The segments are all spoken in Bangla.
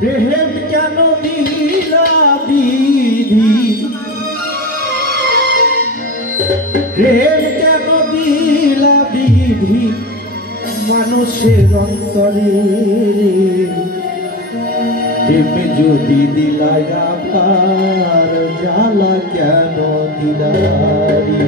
প্রেম কেন দিলা বিধি, প্রেম কেন দিলা বিধি মানুষের অন্তরে, প্রেম যদি দিলাই আবার জ্বালা কেন দিলারি।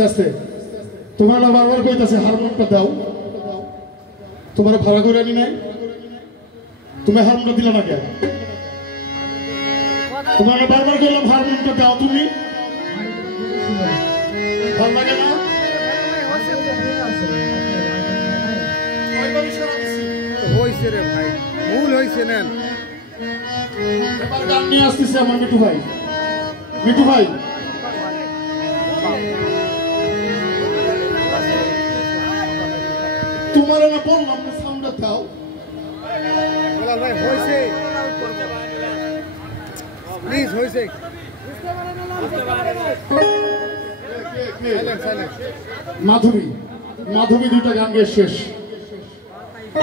আস্তে আস্তে তোমার বারবার কইতাছে হারমোনটা দাও তোমার ভাড়া করে আনি নাই তুমি হারমোনটা দিলা না কেন তোমার বারবার কইলাম হারমোনটা দাও তুমি ভালো লাগে না হইছে রে ভাই ভুল হইছে নেন এবার গান নিয়ে আসতেছে আমার মিঠু ভাই তোমার না বললাম না সাউন্ডটা দাও বেলাল ভাই হইছে প্লিজ হইছে মাধবী দুইটা গান গেয়ে শেষ